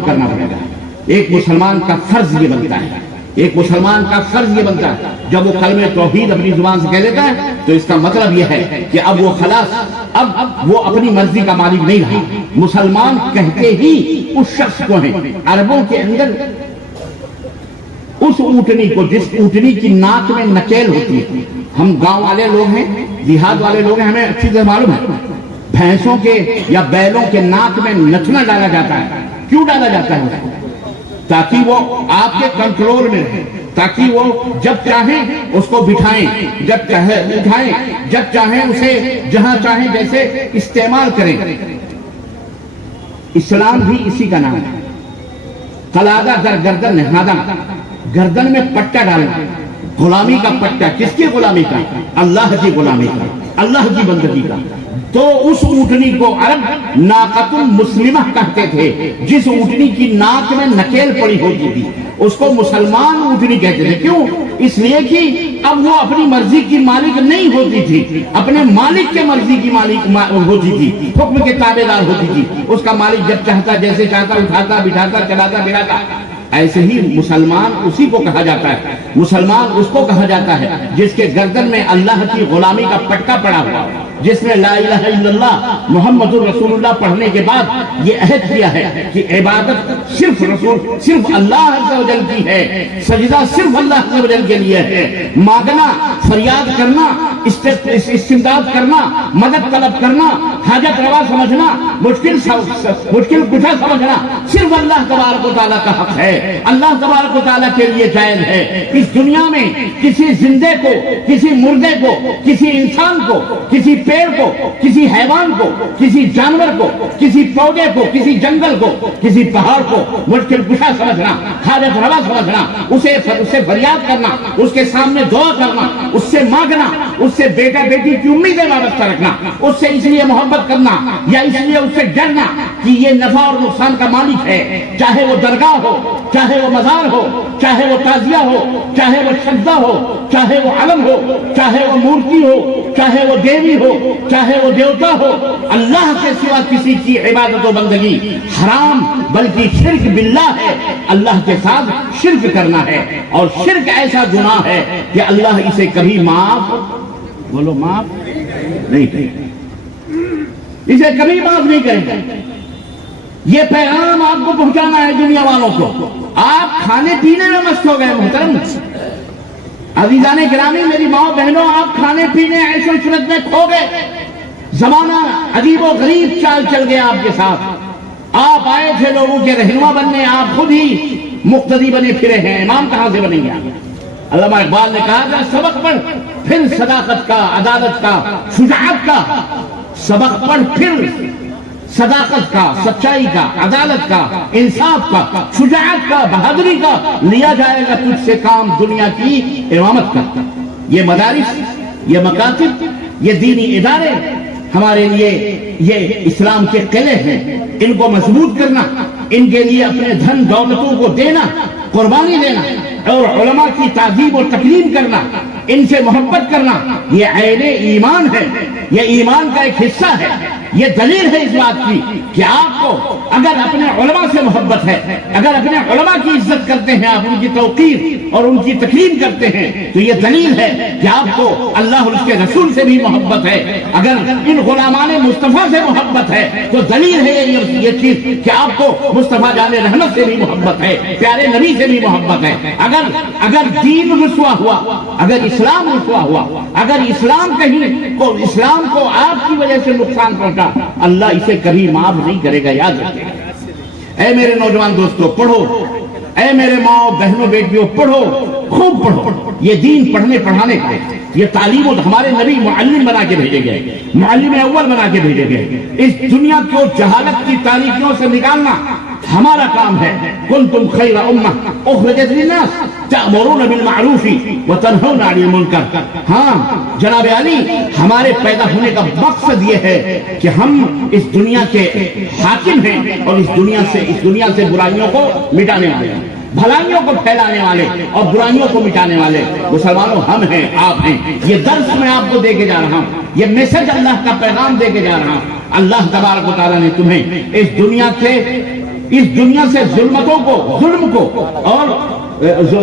کرنا پڑے گا. ایک مسلمان کا فرض یہ بنتا ہے, ایک مسلمان کا فرض یہ بنتا ہے, جب وہ کلمہ توحید اپنی زبان سے کہہ لیتا ہے تو اس کا مطلب یہ ہے کہ اب وہ خلاص, اب وہ اپنی مرضی کا مالک نہیں رہا. مسلمان کہتے ہی اس شخص کو ہیں. عربوں کے اندر اس اونٹنی کو, جس اونٹنی کی ناک میں نکیل ہوتی ہے, ہم گاؤں والے لوگ ہیں, دیہات والے لوگ ہیں, ہمیں اچھی طرح معلوم ہے, بھینسوں کے یا بیلوں کے ناک میں نتنا ڈالا جاتا ہے. کیوں ڈالا جاتا ہے؟ تاکہ وہ آپ کے کنٹرول میں رہے, تاکہ وہ جب چاہیں اس کو بٹھائیں, جب چاہیں اٹھائیں, جب چاہیں اسے جہاں چاہیں جیسے استعمال کریں. اسلام بھی اسی کا نام ہے. قلادہ در گردن نہادہ, گردن میں پٹا ڈالنا, غلامی کا پٹا. کس کی غلامی کا؟ اللہ کی غلامی کا, اللہ کی بندگی کا. تو اس اونٹنی کو عرب ناقۃ المسلمہ کہتے تھے. جس اونٹنی کی ناک میں نکیل پڑی ہوتی تھی اس کو مسلمان اونٹنی کہتے تھے. کیوں؟ اس لیے کہ اب وہ اپنی مرضی کی مالک نہیں ہوتی تھی, اپنے مالک کے مرضی کی مالک ہوتی تھی, حکم کے تابع دار ہوتی تھی. اس کا مالک جب چاہتا جیسے چاہتا اٹھاتا بٹھاتا چلاتا پھراتا. ایسے ہی مسلمان اسی کو کہا جاتا ہے. مسلمان اس کو کہا جاتا ہے جس کے گردن میں اللہ کی غلامی کا پٹکا پڑا ہوا, جس نے لا الہ الا اللہ محمد الرسول اللہ پڑھنے کے بعد یہ عہد کیا ہے کہ عبادت صرف اللہ عز و جل کی ہے, سجدہ صرف اللہ عز و جل کے لیے ہے. مانگنا, فریاد کرنا, استمداد کرنا, مدد طلب کرنا, حاجت روا سمجھنا, مشکل کشا سمجھنا صرف اللہ تبارک و تعالیٰ کا حق ہے, اللہ تبارک و تعالیٰ کے لیے جائز ہے. اس دنیا میں کسی زندے کو, کسی مردے کو, کسی انسان کو, کسی پیڑ کو, کسی حیوان کو, کسی جانور کو, کسی پودے کو, کسی جنگل کو, کسی پہاڑ کو مشکل کشا سمجھنا, حاجت روا سمجھنا, اسے فریاد کرنا, اس کے سامنے دعا کرنا, اس سے مانگنا, اس سے بیٹا بیٹی کی امیدیں وابستہ رکھنا, اس سے اس لیے محبت کرنا یا اس لیے اس سے ڈرنا کہ یہ نفع اور نقصان کا مالک ہے. چاہے وہ درگاہ ہو, چاہے وہ مزار ہو, چاہے وہ تعزیہ ہو, چاہے وہ سجدہ ہو, چاہے وہ علم ہو, چاہے وہ مورتی ہو, چاہے وہ دیوی ہو, چاہے وہ دیوتا ہو. اللہ کے سوا کسی کی عبادت و بندگی حرام بلکہ شرک باللہ ہے. اللہ کے ساتھ شرک کرنا ہے, اور شرک ایسا گناہ ہے کہ اللہ اسے کبھی معاف نہیں کرے گا, اسے کبھی معاف نہیں کرے گا. یہ پیغام آپ کو پہنچانا ہے دنیا والوں کو. آپ کھانے پینے میں مست ہو گئے محترم عزیزان گرامی, میری ماں بہنوں, آپ کھانے پینے عیش و عشرت میں کھو گئے. زمانہ عجیب و غریب چال چل گیا آپ کے ساتھ. آپ آئے تھے لوگوں کے رہنما بننے, آپ خود ہی مقتدی بنے پھرے ہیں. امام کہاں سے بنیں گے آپ؟ علامہ اقبال نے کہا تھا سبق پڑھ پھر صداقت کا, عدالت کا, شجاعت کا. سبق پڑھ پھر صداقت کا, سچائی کا, عدالت کا, انصاف کا, شجاعت کا, بہادری کا. لیا جائے گا تجھ سے کام دنیا کی امامت کا. یہ مدارس, یہ مکاتب, یہ دینی ادارے ہمارے لیے یہ اسلام کے قلعے ہیں. ان کو مضبوط کرنا, ان کے لیے اپنے دھن دولتوں کو دینا, قربانی دینا, اور علماء کی تعظیم و تکریم کرنا, ان سے محبت کرنا, یہ عین ایمان ہے. یہ ایمان کا ایک حصہ ہے. یہ دلیل ہے اس بات کی کہ آپ کو اگر اپنے علماء سے محبت ہے, اگر اپنے علماء کی عزت کرتے ہیں, آپ ان کی توقیر اور ان کی تکریم کرتے ہیں, تو یہ دلیل ہے کہ آپ کو اللہ اور اس کے رسول سے بھی محبت ہے. اگر ان غلامان مصطفیٰ سے محبت ہے تو دلیل ہے یہ چیز کہ آپ کو مصطفیٰ جان رحمت سے بھی محبت ہے, پیارے نبی سے بھی محبت ہے. اگر دین رسوا ہوا, اگر اسلام رسوا ہوا, اگر اسلام اسلام کو آپ کی وجہ سے نقصان پہنچا, اللہ اسے کبھی معاف نہیں کرے گا. یاد رکھیں. اے میرے نوجوان دوستو, پڑھو. اے میرے ماں بہنوں بیٹیوں, پڑھو, خوب پڑھو. یہ دین پڑھنے پڑھانے کا, یہ تعلیم, ہمارے نبی معلم بنا کے بھیجے گئے, معلم اول بنا کے بھیجے گئے. اس دنیا کو جہالت کی تاریکیوں سے نکالنا ہمارا کام ہے. کنتم خیر امہ اخرجت للناس تأمرون بالمعروف وتنہون عن المنکر. ہاں جناب علی, ہمارے پیدا ہونے کا مقصد یہ ہے کہ ہم اس دنیا کے حاکم ہیں اور اس دنیا سے برائیوں کو مٹانے والے ہیں, بھلائیوں کو پھیلانے والے اور برائیوں کو مٹانے والے مسلمانوں ہم ہیں, آپ ہیں. یہ درس میں آپ کو دے کے جا رہا ہوں, یہ میسج اللہ کا پیغام دے کے جا رہا ہوں. اللہ تبارک و تعالیٰ نے تمہیں اس اس دنیا سے ظلمتوں کو، ظلم کو اور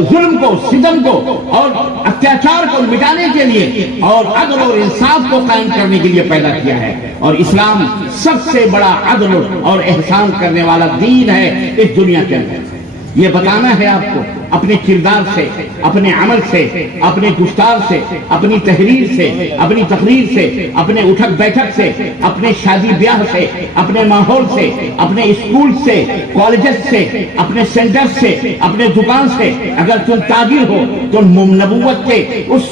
ظلم کو، ستم کو اور اتیاچار کو مٹانے کے لیے اور عدل اور انصاف کو قائم کرنے کے لیے پیدا کیا ہے. اور اسلام سب سے بڑا عدل اور احسان کرنے والا دین ہے اس دنیا کے اندر. یہ بتانا ہے آپ کو اپنے کردار سے، اپنے عمل سے، اپنے گفتار سے، اپنی تحریر سے، اپنی تقریر سے، اپنے اٹھک بیٹھک سے، اپنے شادی بیاہ سے، اپنے ماحول سے، اپنے اسکول سے، کالجز سے، اپنے سینٹر سے، اپنے دکان سے. اگر تم تاجر ہو تو نبوت کے اس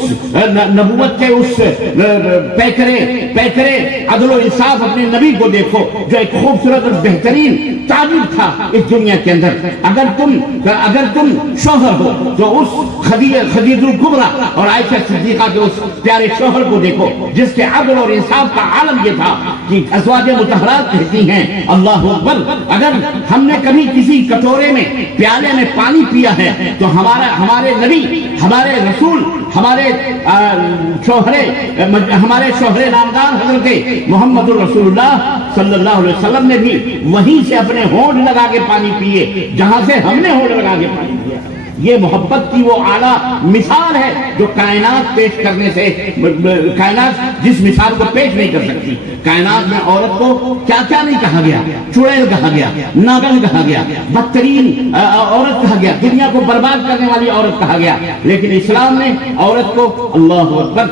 پیکرے عدل و انصاف اپنے نبی کو دیکھو جو ایک خوبصورت اور بہترین تاجر تھا اس دنیا کے اندر. اگر تم شوہر ہو تو اس خدیجہ الکبریٰ اور عائشہ صدیقہ کے اس پیارے شوہر کو دیکھو جس کے عدل اور انصاف کا عالم یہ تھا کہ ازواج مطہرات کہتی ہیں اللہ اکبر، اگر ہم نے کبھی کسی کٹورے میں، پیالے میں پانی پیا ہے تو ہمارے نبی، ہمارے رسول، ہمارے شوہر نامدار حضرت محمد الرسول اللہ صلی اللہ علیہ وسلم نے بھی وہیں سے اپنے ہونٹ لگا کے پانی پیے جہاں سے ہم نے ہونٹ لگا کے پانی پیا. یہ محبت کی وہ اعلیٰ مثال ہے جو کائنات پیش کرنے سے، کائنات جس مثال کو پیش نہیں کر سکتی. کائنات میں عورت کو کیا کیا نہیں کہا گیا، چڑیل کہا گیا، ناگن کہا گیا، بدترین عورت کہا گیا، دنیا کو برباد کرنے والی عورت کہا گیا. لیکن اسلام نے عورت کو، اللہ اکبر،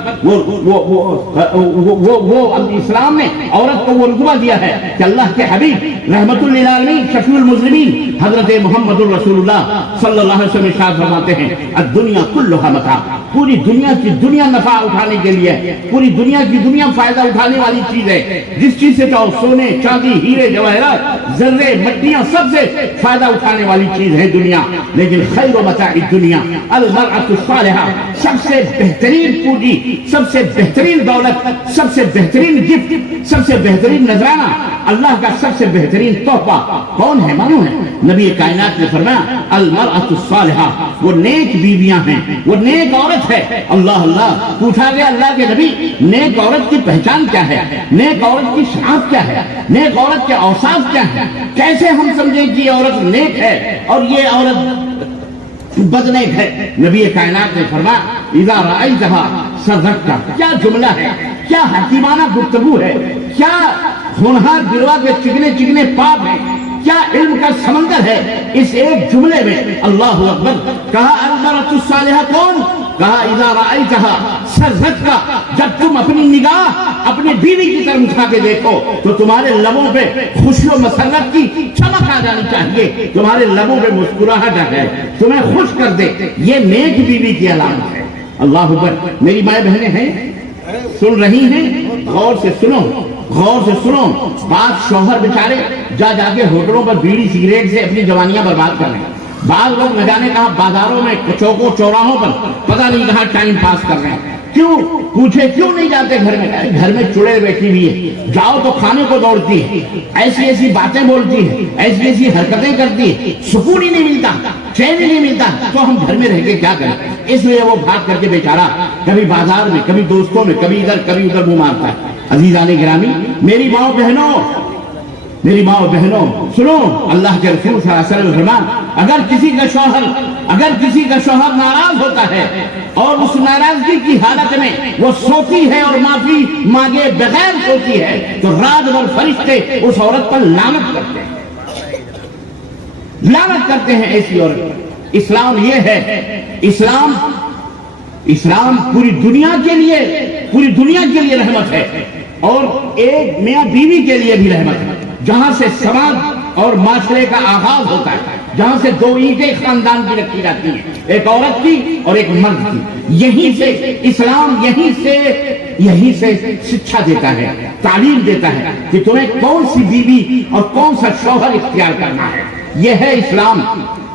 وہ اسلام نے عورت کو وہ رتبہ دیا ہے کہ اللہ کے حبیب رحمت للعالمین شفیع المذنبین حضرت محمد الرسول اللہ صلی اللہ علیہ وسلم ارشاد فرماتے ہیں الدنیا کلھا متاع، پوری دنیا کی دنیا نفع اٹھانے کے لیے، پوری دنیا کی دنیا فائدہ اٹھانے والی چیز ہے. جس چیز سے چاہو، سونے، چاندی، ہیرے، جواہرات، زرے، مٹیاں، سب سے فائدہ اٹھانے والی چیز ہے دنیا. لیکن خیر متاع الدنیا المرأة الصالحہ، سب سے بہترین پونجی، سب سے بہترین دولت، سب سے بہترین گفٹ، سب سے بہترین نذرانہ، اللہ کا سب سے بہترین تحفہ کون ہے؟ معلوم ہے؟ نبی کائنات نے فرمایا المرأة الصالحہ، وہ نیک بیویاں ہیں، وہ نیک عورت ہے. اللہ اللہ، پوچھا گیا اللہ کے نبی نیک عورت کی پہچان کیا ہے، نیک عورت کی شناخت کیا ہے، نیک عورت کے اوصاف کیا ہیں، کیسے ہم سمجھیں کہ یہ عورت نیک ہے اور یہ عورت بدنیک ہے؟ نبی کائنات نے فرمایا اذا رأیتہا سررتکا. کیا جملہ ہے، کیا حکیمانہ گفتگو ہے، کیا ہونہار گروا کے چکنے چکنے پاپ ہیں، کیا علم کا سمندر ہے اس ایک جملے میں. اللہ اکبر. کہا المرأة الصالحہ کون؟ کہا اذا رأیتہا سررتکا، جب تم اپنی نگاہ اپنی بیوی کی طرف اٹھا کے دیکھو تو تمہارے لبوں پہ خوشی و مسرت کی چمک آ جانی چاہیے، تمہارے لبوں پہ مسکراہٹ آ جائے، تمہیں خوش کر دے. یہ نیک بیوی کی علامت ہے. اللہ اکبر. میری مائیں بہنیں ہیں، سن رہی ہیں؟ غور سے سنو، غور سے سنو. بعض شوہر بیچارے جا کے ہوٹلوں پر بیڑی سگریٹ سے اپنی جوانیاں برباد کر رہے ہیں. بعض لوگ نہ جانے کہاں بازاروں میں، چوکوں چوراہوں پر پتہ نہیں کہاں ٹائم پاس کر رہے ہیں. کیوں؟ پوچھے کیوں نہیں جاتے گھر میں؟ گھر میں چڑیل بیٹھی ہوئی ہے، جاؤ تو کھانے کو دوڑتی ہے، ایسی ایسی باتیں بولتی ہے، ایسی ایسی حرکتیں کرتی ہے، سکون ہی نہیں ملتا، چین ہی نہیں ملتا، تو ہم گھر میں رہ کے کیا کریں؟ اس لیے وہ بھاگ کر کے بیچارہ کبھی بازار میں، کبھی دوستوں میں، کبھی ادھر کبھی ادھر منہ مارتا ہے. عزیزان گرامی، میری ماں بہنوں، میری ماں بہنوں سنو. اللہ کے رسول صلی اللہ علیہ وسلم فرمان اگر کسی کا شوہر ناراض ہوتا ہے اور اس ناراضگی کی حالت میں وہ سوتی ہے اور معافی مانگے بغیر سوتی ہے تو رات بھر فرشتے اس عورت پر لعنت کرتے ہیں، لعنت کرتے ہیں ایسی عورت. اسلام یہ ہے، اسلام پوری دنیا کے لیے رحمت ہے اور ایک میاں بیوی کے لیے بھی رحمت ہے. جہاں سے سماج اور معاشرے کا آغاز ہوتا ہے، جہاں سے دو اینٹیں خاندان کی رکھی جاتی ہیں، ایک عورت کی اور ایک مرد کی، یہیں سے اسلام یہیں سے شکشا دیتا ہے، تعلیم دیتا ہے کہ تمہیں کون سی بیوی اور کون سا شوہر اختیار کرنا ہے. یہ ہے اسلام.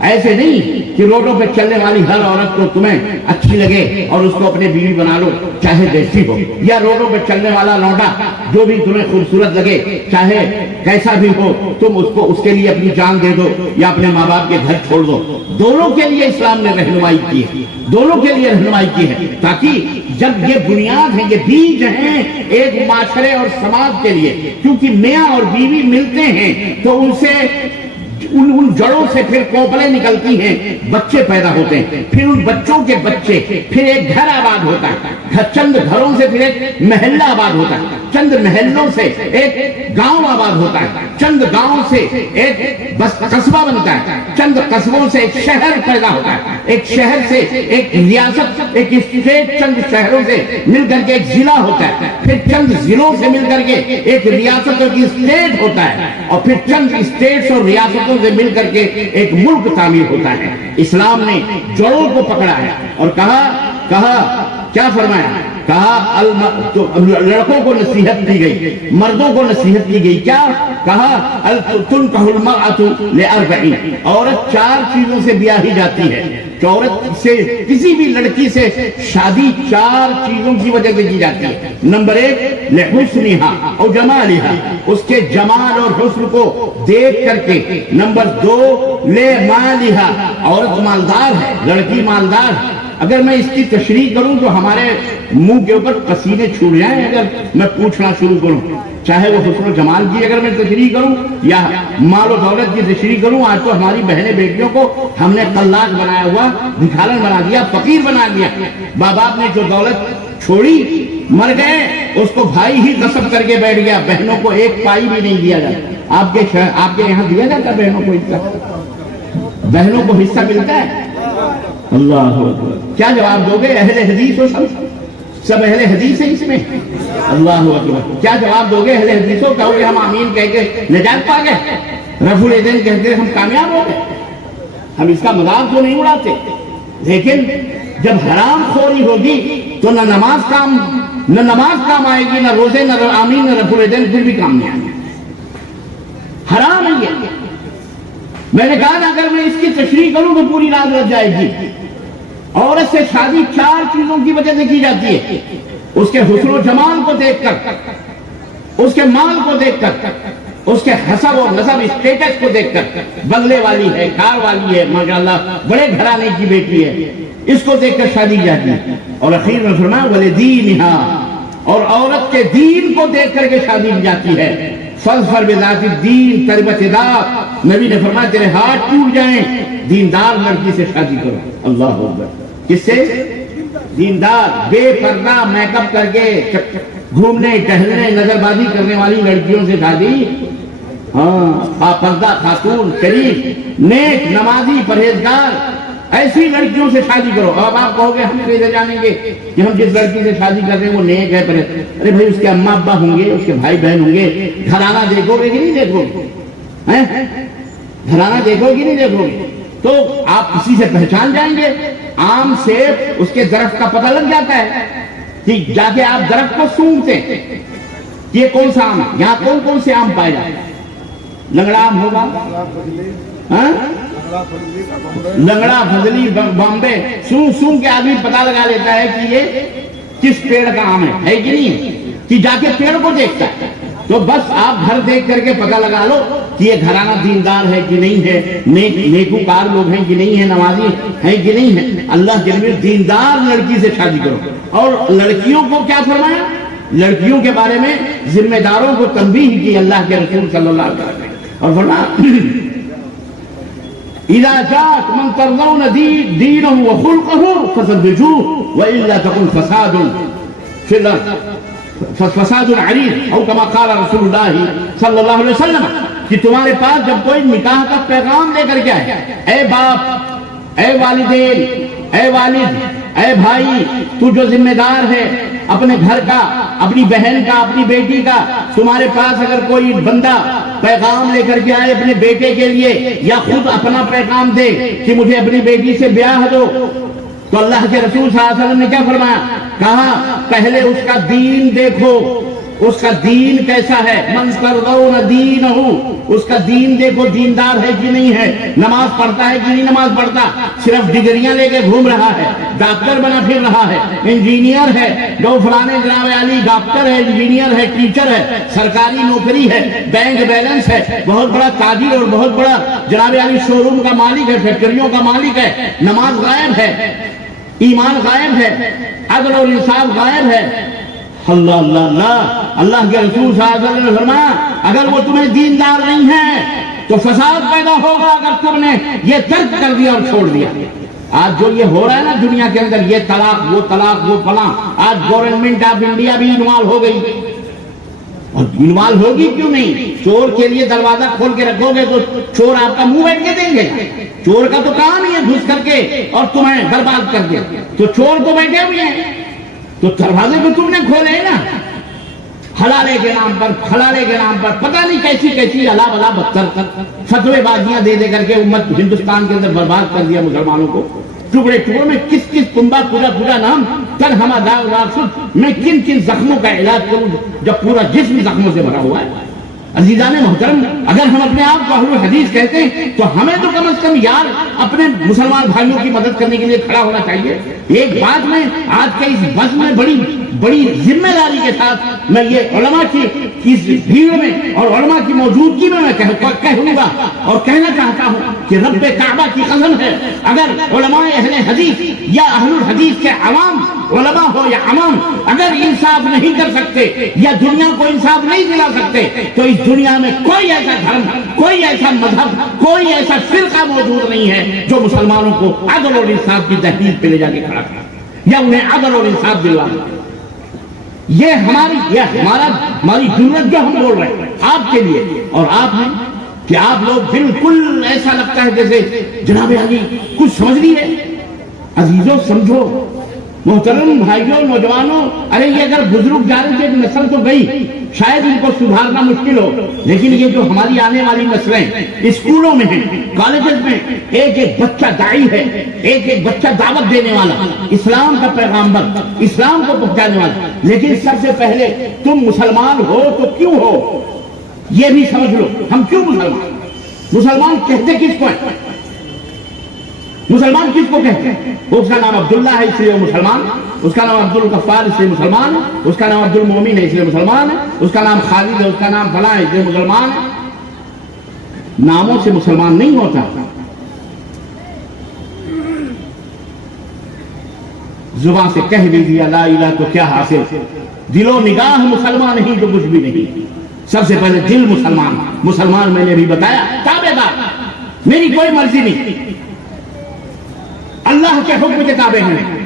ایسے نہیں کہ روڈوں پہ چلنے والی ہر عورت کو تمہیں اچھی لگے اور اس کو اپنے بیوی بنا لو چاہے جیسی ہو، یا روڈوں پہ چلنے والا لونڈا جو بھی تمہیں خوبصورت لگے چاہے کیسا بھی ہو تم اس کے لیے اپنی جان دے دو یا اپنے ماں باپ کے گھر چھوڑ دو. دونوں کے لیے اسلام نے رہنمائی کی ہے، دونوں کے لیے رہنمائی کی ہے، تاکہ جب یہ بنیاد ہے، یہ بیج ہیں ایک معاشرے اور سماج کے لیے. کیونکہ میاں اور بیوی ملتے ہیں تو ان سے ان جڑوں سے پھر کوپلیں نکلتی ہیں، بچے پیدا ہوتے ہیں، پھر ان بچوں کے بچے، پھر ایک گھر آباد ہوتا ہے، چند گھروں سے پھر ایک محلہ آباد ہوتا ہے، چند محلوں سے ایک گاؤں آباد ہوتا ہے، چند گاؤں سے ایک قصبہ بنتا ہے، چند قصبوں سے ایک شہر پیدا ہوتا ہے، ایک شہر سے ایک ریاست، ایک اسٹیٹ، چند شہروں سے مل کر کے ایک ضلع ہوتا ہے، پھر چند ضلعوں سے مل کر کے ایک ریاست اور اسٹیٹ ہوتا ہے، اور پھر چند اسٹیٹس اور ریاستوں سے مل کر کے ایک ملک تعمیر ہوتا ہے۔ اسلام نے جڑوں کو پکڑا ہے اور کہا کیا فرمایا؟ کہا لڑکوں کو نصیحت دی گئی، مردوں کو نصیحت دی گئی، کیا کہا؟ تنکح المرأة لأربع، عورت 4 چیزوں سے بیاہی جاتی ہے، کہ عورت سے کسی بھی لڑکی سے شادی 4 چیزوں کی وجہ سے کی جاتی ہے۔ نمبر 1 لحسنها او جمالها، اس کے جمال اور حسن کو دیکھ کر کے۔ نمبر 2 لمالها، عورت مالدار ہے، لڑکی مالدار ہے۔ اگر میں اس کی تشریح کروں تو ہمارے منہ کے اوپر پسینے چھوٹ جائیں اگر میں پوچھنا شروع کروں، چاہے وہ حسن و جمال کی اگر میں تشریح کروں یا مال و دولت کی تشریح کروں۔ آج تو ہماری بہنیں بیٹیوں کو ہم نے قلاق بنایا ہوا، بھکارن بنا دیا، فقیر بنا دیا۔ باپ باپ نے جو دولت چھوڑی، مر گئے، اس کو بھائی ہی غصب کر کے بیٹھ گیا، بہنوں کو ایک پائی بھی نہیں دیا جاتا۔ آپ کے یہاں دیا جاتا بہنوں کو حصہ؟ بہنوں کو حصہ ملتا ہے؟ اللہ اکبر! کیا جواب دو گے؟ اہل حدیث ہو، سب اہل حدیث ہیں اس میں؟ اللہ اکبر! کیا جواب دو گے اہل حدیث ہو؟ کہو گے ہم آمین کہہ کے نجات پا گئے، رفع الیدین کہتے ہم کامیاب ہو گئے؟ ہم اس کا مذاق تو نہیں اڑاتے، لیکن جب حرام خوری ہوگی تو نہ نماز کام آئے گی، نہ روزے، نہ آمین، نہ رفع الیدین، پھر بھی کام نہیں آئے گی۔ حرام ہے یہ۔ میں نے کہا اگر میں اس کی تشریح کروں تو پوری رات لگ جائے گی۔ عورت سے شادی 4 چیزوں کی وجہ سے کی جاتی ہے، اس کے حسن و جمال کو دیکھ کر، اس کے مال کو دیکھ کر، اس کے حسب و نسب اسٹیٹس کو دیکھ کر، بنگلے والی ہے، کار والی ہے، ماشاءاللہ بڑے گھرانے کی بیٹی ہے، اس کو دیکھ کر شادی کی جاتی ہے۔ اور اخیر میں فرمایا وَلِدِينِهَا، اور عورت کے دین کو دیکھ کر کے شادی کی جاتی ہے۔ فَاظْفَرْ بِذَاتِ الدِّينِ تَرِبَتْ يَدَاكَ، نبی نے فرمایا تیرے ہاتھ ٹوٹ جائیں، دیندار لڑکی سے شادی کرو۔ اللہ اکبر! کس سے؟ دیندار، بے پردہ میک اپ کر کے گھومنے ٹہلنے نظر بازی کرنے والی لڑکیوں سے شادی؟ ہاں، پردہ خاتون، شریف، نیک، نمازی، پرہیزگار، ایسی لڑکیوں سے شادی کرو۔ اب آپ کہو گے ہم کیسے جانیں گے کہ ہم جس لڑکی سے شادی کر رہے ہیں وہ نیک ہے؟ ارے بھائی، اس کے اماں ابا ہوں گے، اس کے بھائی بہن ہوں گے، گھرانہ دیکھو گے کہ نہیں دیکھو گے؟ گھرانہ دیکھو گے نہیں دیکھو گے؟ تو آپ کسی سے پہچان جائیں گے۔ آم سے اس کے درخت کا پتہ لگ جاتا ہے کہ جا کے آپ درخت کو سونگتے ہیں یہ کون سا آم ہے، یہاں کون کون سے آم پائے جاتے ہیں؟ لنگڑا آم ہوگا، لنگڑا، فضلی، بامبے، سونگ کے آدمی پتہ لگا لیتا ہے کہ یہ کس پیڑ کا آم ہے کہ نہیں، کہ جا کے پیڑ کو دیکھتا ہے۔ تو بس آپ گھر دیکھ کر کے پتہ لگا لو کہ یہ گھرانہ دیندار ہے کہ نہیں ہے، نیکوکار لوگ ہیں کہ نہیں ہے، نمازی ہیں کہ نہیں ہے۔ اللہ کے نبی دیندار لڑکی سے شادی کرو۔ اور لڑکیوں کو کیا فرمایا؟ لڑکیوں کے بارے میں ذمہ داروں کو تنبیہ کی اللہ کے رسول صلی اللہ علیہ وسلم، اور فرمایا اذا جاءت من ترضون دینه وخلقه فزوجوه والا تكن فساد عریض او کما قال رسول اللہ صلی اللہ علیہ وسلم، کہ تمہارے پاس جب کوئی نکاح کا پیغام لے کر کے آئے، اے باپ، اے والدین، اے والد، اے بھائی، تو جو ذمہ دار ہے اپنے گھر کا، اپنی بہن کا، اپنی بیٹی کا، تمہارے پاس اگر کوئی بندہ پیغام لے کر کے آئے اپنے بیٹے کے لیے، یا خود اپنا پیغام دے کہ مجھے اپنی بیٹی سے بیاہ دو، تو اللہ کے رسول صلی اللہ علیہ وسلم نے کیا فرمایا؟ کہا پہلے اس کا دین دیکھو، اس کا دین کیسا ہے، من ترضون دینہ، اس کا دین دیکھو، دیندار ہے کہ نہیں ہے، نماز پڑھتا ہے کہ نہیں نماز پڑھتا، صرف ڈگریاں لے کے گھوم رہا ہے، ڈاکٹر بنا پھر رہا ہے، انجینئر ہے، جو فلانے جناب علی ڈاکٹر ہے، انجینئر ہے، ٹیچر ہے، سرکاری نوکری ہے، بینک بیلنس ہے، بہت بڑا تاجر اور بہت بڑا جناب علی شو روم کا مالک ہے، فیکٹریوں کا مالک ہے، نماز غائب ہے، ایمان غائب ہے، عدل اور انصاف غائب ہے۔ اللہ اللہ اللہ، اللہ کے رسول صلی اللہ علیہ وسلم نے فرمایا اگر وہ تمہیں دیندار نہیں ہے تو فساد پیدا ہوگا اگر تم نے یہ ترک کر دیا اور چھوڑ دیا۔ آج جو یہ ہو رہا ہے نا دنیا کے اندر، یہ طلاق وہ فلاں، آج گورنمنٹ آف انڈیا بھی انوالو ہو گئی، اور انوالو ہوگی کیوں نہیں؟ چور کے لیے دروازہ کھول کے رکھو گے تو چور آپ کا منہ بیٹھ کے دیں گے؟ چور کا تو کام ہی ہے گھس کر کے اور تمہیں برباد کر دیا، تو چور تو بیٹھے ہوئے ہیں، تو دروازے تو تم نے کھولے ہیں نا، حلالے کے نام پر پتہ نہیں کیسی کیسی الا بلا بدتر فتوے بازیاں دے کر کے امت ہندوستان کے اندر برباد کر دیا مسلمانوں کو ٹکڑے ٹکڑوں میں۔ کس کنبا پورا نام تن ہما داغ میں کن زخموں کا علاج کروں جب پورا جسم زخموں سے بھرا ہوا ہے۔ عزیزان محترم، اگر ہم اپنے آپ کو اہل حدیث کہتے ہیں تو ہمیں تو کم از کم یار اپنے مسلمان بھائیوں کی مدد کرنے کے لیے کھڑا ہونا چاہیے۔ ایک بات میں آج کے اس بس میں بڑی ذمہ داری کے ساتھ میں یہ علماء کی اس بھیڑ میں اور علماء کی موجودگی میں کہوں گا اور کہنا چاہتا ہوں کہ رب کعبہ کی قسم ہے، اگر علماء اہل حدیث یا اہل الحدیث کے عوام، علماء ہو یا عوام، اگر انصاف نہیں کر سکتے یا دنیا کو انصاف نہیں دلا سکتے تو اس دنیا میں کوئی ایسا دھرم، کوئی ایسا مذہب، کوئی ایسا فرقہ موجود نہیں ہے جو مسلمانوں کو عدل اور انصاف کی تحریک پہ لے جا کے کھڑا کرے یا انہیں عدل اور انصاف دلوا دے۔ یہ ہماری ضرورت جو ہم بول رہے ہیں آپ کے لیے اور آپ ہیں کہ آپ لوگ بالکل ایسا لگتا ہے جیسے جناب علی کچھ سمجھ لیے۔ عزیزوں سمجھو، محترم بھائیوں، نوجوانوں، ارے یہ اگر بزرگ جا رہے تھے نسل تو گئی، شاید ان کو سدھارنا مشکل ہو، لیکن یہ جو ہماری آنے والی نسلیں اسکولوں میں ہیں، کالجز میں، ایک بچہ داعی ہے، ایک بچہ دعوت دینے والا، اسلام کا پیغامبر، اسلام کو پہنچانے والا، لیکن سب سے پہلے تم مسلمان ہو تو کیوں ہو یہ بھی سمجھ لو۔ ہم کیوں مسلمان کہتے کس کو ہیں؟ مسلمان کس کو کہتے ہیں؟ اس کا نام عبداللہ ہے اس لیے وہ مسلمان، اس کا نام عبد الغفار اس لیے مسلمان ہے، اس کا نام عبد المومن ہے اس لیے مسلمان ہے، اس کا نام خالد ہے، اس کا نام فلاں ہے اس لیے مسلمان ہے۔ ناموں سے مسلمان نہیں ہوتا، زبان سے کہہ بھی دیا لا الہ تو کیا حاصل، دل و نگاہ مسلمان نہیں تو کچھ بھی نہیں۔ سب سے پہلے دل مسلمان میں نے بھی بتایا تابع دار، میری کوئی مرضی نہیں، اللہ کے حکم کے تابع ہیں،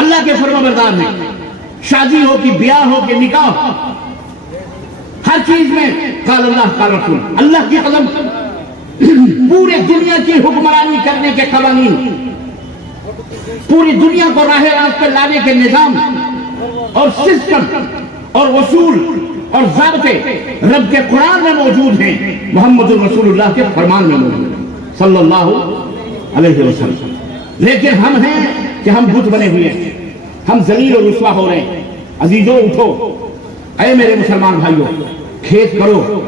اللہ کے فرما بردار ہیں، شادی ہو کہ بیاہ ہو کہ نکاح ہو، ہر چیز میں قال اللہ قال رسول، اللہ کی قسم پورے دنیا کی حکمرانی کرنے کے قوانین، پوری دنیا کو راہ راست پر لانے کے نظام اور سسٹم اور اصول اور ضابطے رب کے قرآن میں موجود ہیں، محمد الرسول اللہ کے فرمان میں موجود ہیں صلی اللہ علیہ وسلم۔ لیکن ہم ہیں کہ ہم بت بنے ہوئے ہیں، ہم ذلیل و رسوا ہو رہے ہیں۔ عزیزوں اٹھو، اے میرے مسلمان بھائیوں، کھیت کرو،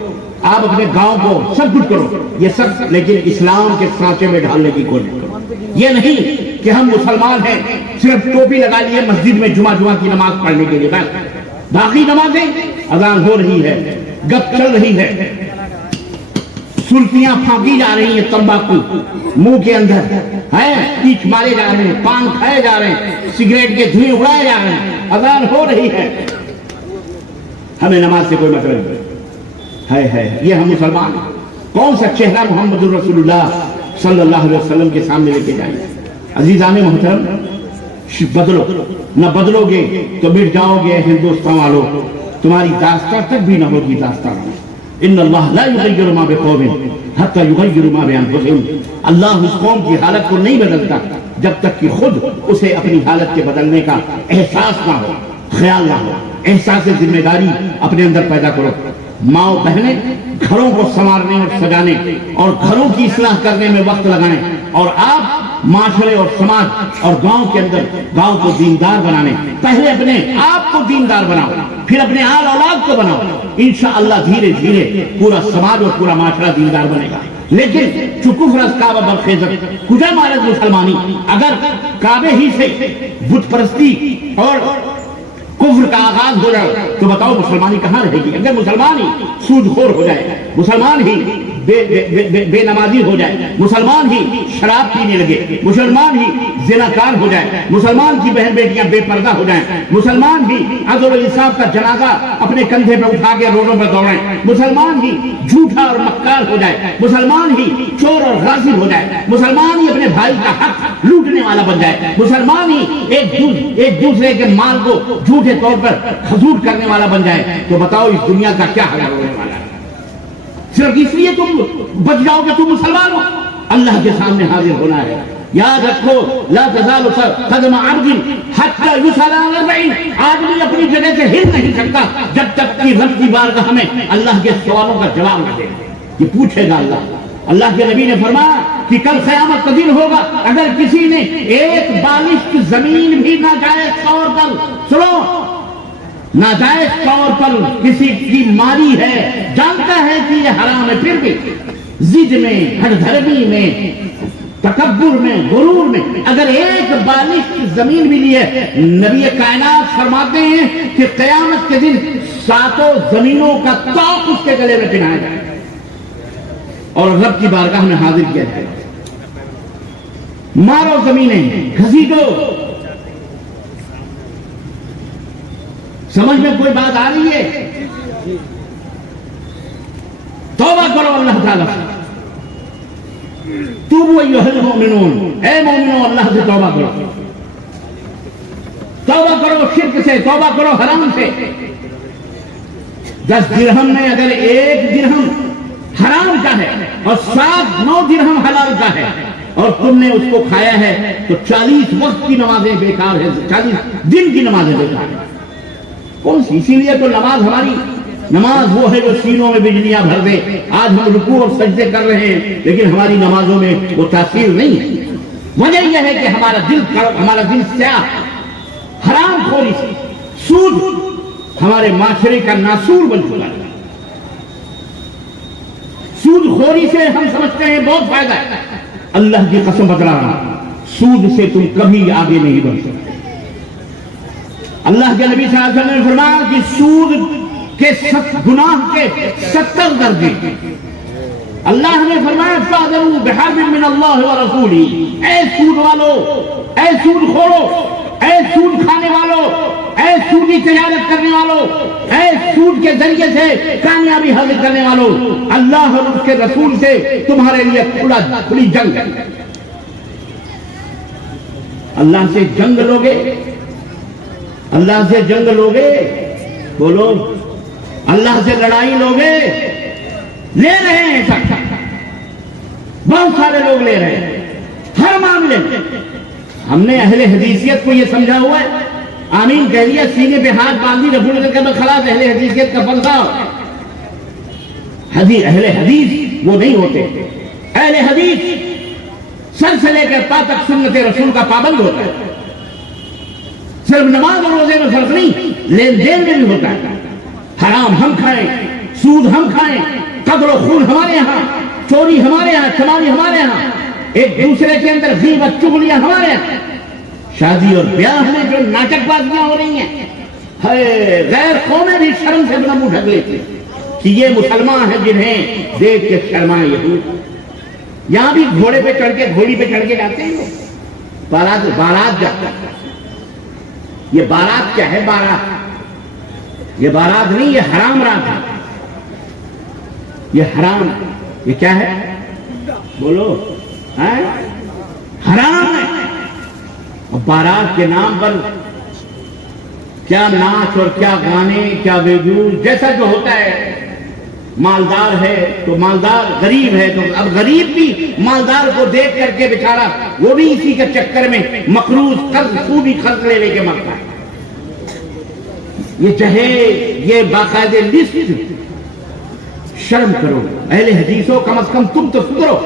آپ اپنے گاؤں کو سب کچھ کرو، یہ سب، لیکن اسلام کے سانچے میں ڈھالنے کی کوشش کرو۔ یہ نہیں کہ ہم مسلمان ہیں صرف ٹوپی لگا لیے مسجد میں جمعہ کی نماز پڑھنے کے لیے، بس باقی نمازیں، اذان ہو رہی ہے، گپ چل رہی ہے، سلفیاں پھانکی جا رہی ہیں، تمباکو منہ کے اندر ہے، پیچھ مارے جا رہے ہیں، پان کھائے جا رہے ہیں، سگریٹ کے دھوئیں اڑائے جا رہے ہیں، اذان ہو رہی ہے، ہمیں نماز سے کوئی مطلب نہیں ہے۔ یہ ہم مسلمان ہیں۔ کون سا چہرہ محمد الرسول اللہ صلی اللہ علیہ وسلم کے سامنے لے کے جائیں؟ عزیزان محترم، بدلو، نہ بدلو گے تو مٹ جاؤ گے ہندوستان والوں، تمہاری داستان تک بھی نہ ہوگی داستان۔ ان اللہ لا یغیر ما بقوم حتی یغیر ما بانفسہم، اللہ اس قوم کی حالت کو نہیں بدلتا جب تک کہ خود اسے اپنی حالت کے بدلنے کا احساس نہ ہو، خیال نہ ہو۔ احساس ذمہ داری اپنے اندر پیدا کرو۔ ماں بہنیں گھروں کو سنوارنے اور سجانے اور گھروں کی اصلاح کرنے میں وقت لگائیں، اور آپ معاشرے اور سماج اور گاؤں کے اندر گاؤں کو دیندار بنانے، پہلے اپنے آپ کو دیندار بناؤ، پھر اپنے آل اولاد کو بناؤ، انشاءاللہ دھیرے دھیرے پورا سماج اور پورا معاشرہ دیندار بنے گا۔ لیکن جو کفر از کعبہ برخیزت کجا مارد مسلمانی، اگر کعبے ہی سے بت پرستی اور کفر کا آغاز ہو جائے تو بتاؤ مسلمانی کہاں رہے گی؟ اگر مسلمان ہی سود خور ہو جائے، مسلمان ہی بے نمازی ہو جائے، مسلمان ہی شراب پینے لگے، مسلمان ہی زناکار ہو جائے، مسلمان کی بہن بیٹیاں بے پردہ ہو جائیں، مسلمان ہی عدل و انصاف کا جنازہ اپنے کندھے پہ اٹھا کے روڈوں پر دوڑیں، مسلمان ہی جھوٹا اور مکار ہو جائے، مسلمان ہی چور اور غاصب ہو جائے، مسلمان ہی اپنے بھائی کا حق لوٹنے والا بن جائے، مسلمان ہی ایک دوسرے کے مال کو جھوٹے طور پر خزوٹ کرنے والا بن جائے، تو بتاؤ اس دنیا کا کیا حال ہونے والا ہے؟ صرف اس لیے تم بچ جاؤ کہ تم مسلمان ہو؟ اللہ کے سامنے حاضر ہونا ہے۔ یاد رکھو، لا تزال قدم عبد حتی یسأل عن 40، آدمی اپنی جگہ سے ہل نہیں سکتا جب تک کہ رب کی بارگاہ میں اللہ کے سوالوں کا جواب نہ دے۔ یہ پوچھے گا اللہ کے نبی نے فرمایا کہ کل قیامت کا دن ہوگا، اگر کسی نے ایک بالشت زمین بھی ناجائز طور پر، سنو، ناجائز طور پر کسی کی ماری ہے، جانتا ہے کہ یہ حرام ہے، پھر بھی ضد میں، ہر دھرمی میں، تکبر میں، غرور میں اگر ایک بالشت زمین بھی لی ہے، نبی کائنات فرماتے ہیں کہ قیامت کے دن 7 زمینوں کا طوق اس کے گلے میں پہنایا جائے اور رب کی بارگاہ میں حاضر کیا جائے۔ مارو زمینیں، گھسیٹو۔ سمجھ میں کوئی بات آ رہی ہے؟ توبہ کرو اللہ تعالیٰ سے۔ توبوا ایھا المؤمنون، اے مومنوں اللہ سے توبہ کرو، توبہ کرو شرک سے، توبہ کرو حرام سے۔ 10 درہم میں اگر 1 درہم حرام کا ہے اور 9 درہم حلال کا ہے اور تم نے اس کو کھایا ہے تو 40 وقت کی نمازیں بیکار ہیں، 40 دن کی نمازیں بیکار ہیں۔ کون سی؟ اسی لیے تو نماز وہ ہے جو سینوں میں بجلیاں بھر دے۔ آج ہم رکوع اور سجدے کر رہے ہیں لیکن ہماری نمازوں میں وہ تاثیر نہیں ہے۔ وجہ یہ ہے کہ ہمارا دل سیاہ، حرام خوری سے، سود ہمارے معاشرے کا ناسور بن چکا ہے۔ سود خوری سے ہم سمجھتے ہیں بہت فائدہ ہے، اللہ کی قسم بتلا رہا ہوں، سود سے تم کبھی آگے نہیں بڑھ سکتے۔ اللہ کے نبی صلی اللہ علیہ وسلم نے فرمایا کہ سود کے گناہ کے 70 درجے۔ اللہ نے فرمایا فَأَذَرُوا بِحَرْبٍ مِّنَ اللَّهِ وَرَسُولِهِ، اے سود والو، اے سود خورو، اے سود کھانے والو، اے سودی تجارت کرنے والو، اے سود کے ذریعے سے کامیابی حاصل کرنے والو، اللہ اور اس کے رسول سے تمہارے لیے کھلی جنگ ہے۔ اللہ سے جنگ لوگے، اللہ سے جنگ لوگے، بولو اللہ سے لڑائی لوگے، لے رہے ہیں سب، بہت سارے لوگ لے رہے ہیں ہر معاملے میں۔ ہم نے اہل حدیثیت کو یہ سمجھا ہوا ہے، آمین کہہ لیا، سینے پہ ہاتھ باندھی، رسول اللہ کہ خلاص اہل حدیثیت کا فلسفہ۔ اہل حدیث وہ نہیں ہوتے، اہل حدیث سر سے لے کر پا تک سنت رسول کا پابند ہوتا ہے۔ صرف نماز اور روزے میں فرق نہیں، لین دین میں بھی ہوتا ہے۔ حرام ہم کھائیں، سود ہم کھائیں، قتل و خون ہمارے یہاں، چوری ہمارے یہاں، چماری ہمارے یہاں، ایک دوسرے کے اندر غیبت چغلیاں ہمارے یہاں، شادی اور بیاہ میں جو ناٹک بازیاں ہو رہی ہیں، غیر قومیں بھی شرم سے اپنا منہ ڈھک لیتے کہ یہ مسلمان ہیں جنہیں دیکھ کے شرمائے یہود۔ یہاں بھی گھوڑے پہ چڑھ کے جاتے ہیں، بارات جاتا ہے۔ یہ بارات کیا ہے؟ یہ بارات نہیں، یہ حرام رات ہے، یہ حرام، یہ کیا ہے؟ بولو، حرام ہے۔ اور بارات کے نام پر کیا ناچ اور کیا گانے، کیا ویڈیوز، جیسا جو ہوتا ہے۔ مالدار ہے تو مالدار، غریب ہے تو اب غریب بھی مالدار کو دیکھ کر کے بیچارہ وہ بھی اسی کے چکر میں مقروض قرض سودی قرض لے کے مرتا ہے۔ یہ چاہے یہ باقاعدہ لسٹ، شرم کرو اہل حدیثوں، کم از کم تم تو سدھرو۔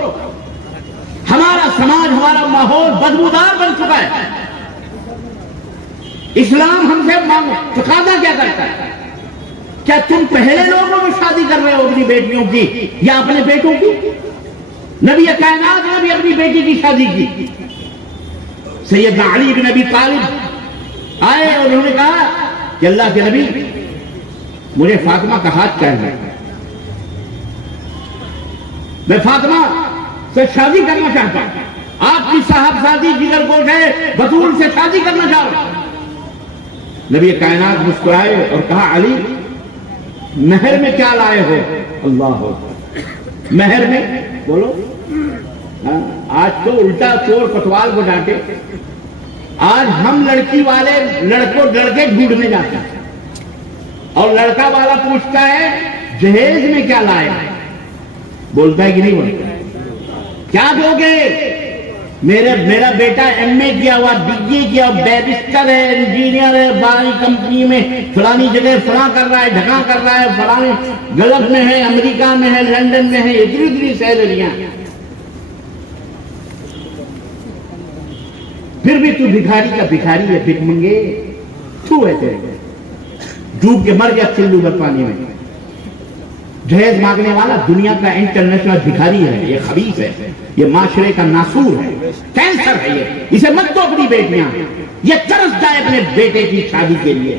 ہمارا سماج، ہمارا ماحول بدبودار بن چکا ہے۔ اسلام ہم سے تقاضا کیا کرتا ہے؟ کیا تم پہلے لوگوں میں شادی کر رہے ہو اپنی بیٹیوں کی یا اپنے بیٹوں کی؟ نبی کائنات نے بھی اپنی بیٹی کی شادی کی۔ سیدنا علی بن ابی طالب آئے اور انہوں نے کہا کہ اللہ کے نبی، مجھے فاطمہ کا ہاتھ چاہیے۔ میں فاطمہ سے شادی کرنا چاہتا ہوں، آپ کی صاحبزادی جگر گوش ہے بطول سے شادی کرنا چاہ رہا ہوں۔ نبی کائنات مسکرائے اور کہا علی مہر میں کیا لائے ہو؟ اللہ ہو مہر میں بولو، آج تو الٹا چور کوتوال کو ڈانٹے، آج ہم لڑکی والے لڑکے ڈھونڈنے جاتے ہیں اور لڑکا والا پوچھتا ہے جہیز میں کیا لائے، بولتا ہے کہ نہیں بولتا، کیا دو گے؟ میرا بیٹا ایم اے کیا ہوا، ڈگری کیا، بیرسٹر ہے، انجینئر ہے، بڑی کمپنی میں فلانی جگہ فلاں کر رہا ہے، ڈھکا کر رہا ہے، فلانے گلف میں ہے، امریکہ میں ہے، لندن میں ہے، اتنی سیلریاں، پھر بھی تو بھکاری کا بھکاری ہے، بھک منگے تو ہے تیرے، ڈوب کے مر گیا چلو بھر پانی میں۔ جہیز مانگنے والا دنیا کا انٹرنیشنل بھکاری ہے، یہ خبیث ہے، یہ معاشرے کا ناسور ہے، کینسر ہے، یہ اسے مت دو اپنی بیٹیاں، یہ ترس جائے اپنے بیٹے کی شادی کے لیے۔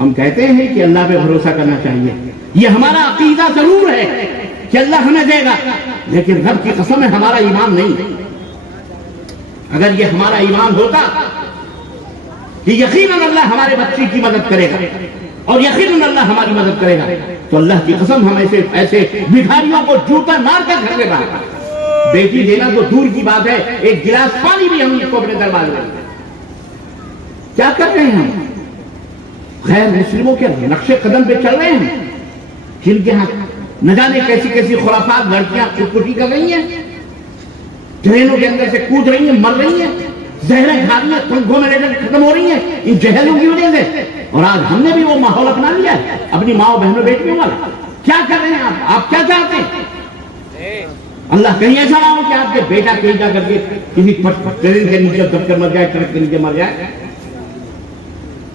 ہم کہتے ہیں کہ اللہ پہ بھروسہ کرنا چاہیے، یہ ہمارا عقیدہ ضرور ہے کہ اللہ ہمیں دے گا، لیکن رب کی قسم ہے ہمارا ایمان نہیں۔ اگر یہ ہمارا ایمان ہوتا کہ یقیناً اللہ ہمارے بچے کی مدد کرے گا اور یقیناً اللہ ہماری مدد کرے گا، تو اللہ کی قسم ہم ایسے بھکاریوں کو جوتا مار کر گھر میں باہر، بیٹی دینا تو دور کی بات ہے، ایک گلاس پانی بھی ہم اس کو اپنے دروازے میں۔ کیا کر رہے ہیں ہم؟ غیر مسلموں کے نقش قدم پہ چل رہے ہیں، جن کے ہاں نہ جانے کیسی کیسی خرافات لڑکیاں خودکشی کر رہی ہیں، ٹرینوں کے اندر سے کود رہی ہیں، مر رہی ہیں، زہریں کھا رہی ہیں، پنکھوں میں لیٹر ختم ہو رہی ہیں ان جہلوں کی وجہ سے، اور آج ہم نے بھی وہ ماحول اپنا لیا ہے اپنی ماں بہنوں بیٹیوں والا۔ کیا کر رہے ہیں آپ کیا چاہتے ہیں؟ اللہ کہیں ایسا نہ ہو کہ آپ کے بیٹا کہیں جا کر کے کسی ٹرین کے نیچے دب کر مر جائے، ٹرک کے نیچے مر جائے۔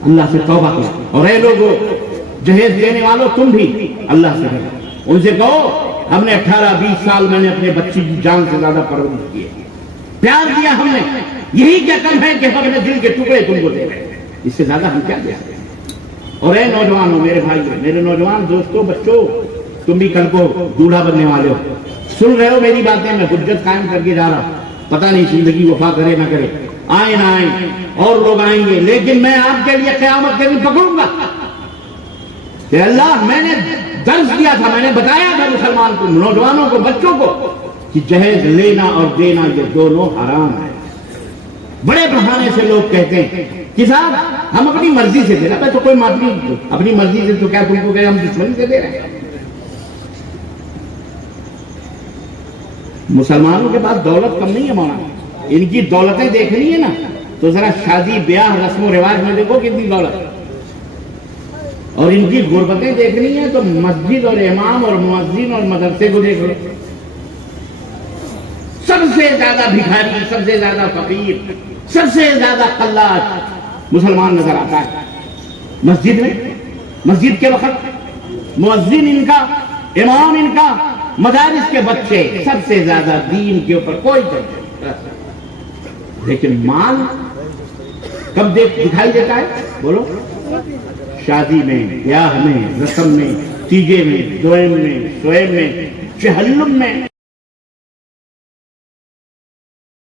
اللہ سے توبہ کرو، اور اے لوگوں جہیز دینے والوں تم بھی اللہ سے ڈرو، ان سے کہو ہم نے 18-20 سال میں نے اپنے بچی کی جان سے زیادہ پرورش کی ہے، پیار دیا ہم نے، یہی کیا کم ہے کہ ہم اپنے دل کے ٹکڑے تم کو دے رہے ہیں، اس سے زیادہ ہم کیا دے سکتے ہیں؟ اور اے نوجوانوں، میرے بھائیوں، میرے نوجوان دوستوں، بچوں، تم بھی کل کو دولہا بننے والے ہو، سن رہے ہو میری باتیں، میں حجت قائم کر کے جا رہا ہوں، پتہ نہیں زندگی وفا کرے نہ کرے، آئے نہ آئیں، اور لوگ آئیں گے، لیکن میں آپ کے لیے قیامت کے دن پکڑوں گا کہ اللہ میں نے درس دیا تھا، میں نے بتایا تھا مسلمان کو، نوجوانوں کو، بچوں کو کہ جہیز لینا اور دینا یہ دونوں حرام ہے۔ بڑے بہانے سے لوگ کہتے ہیں کہ صاحب ہم اپنی مرضی سے دے رہے ہیں، تو کوئی مرضی اپنی مرضی سے تو کیا تم کو کہ ہم دشمنی سے دے رہے ہیں؟ مسلمانوں کے پاس دولت کم نہیں ہے مولانا، ان کی دولتیں دیکھنی ہے نا تو ذرا شادی بیاہ رسم و رواج میں دیکھو کتنی دولت، اور ان کی غربتیں دیکھنی ہے تو مسجد اور امام اور مؤذن اور مدرسے کو دیکھ لو، سب سے زیادہ بھکاری، سب سے زیادہ فقیر، سب سے زیادہ قلاش مسلمان نظر آتا ہے مسجد میں، مسجد کے وقت مؤذن ان کا، امام ان کا، مدارس کے بچے، سب سے زیادہ دین کے اوپر کوئی چرچا، لیکن مال کب دکھائی دیتا ہے؟ بولو، شادی میں، بیاہ میں، رسم میں، تیجے میں، دوئم میں، سوئم میں، چہلم میں۔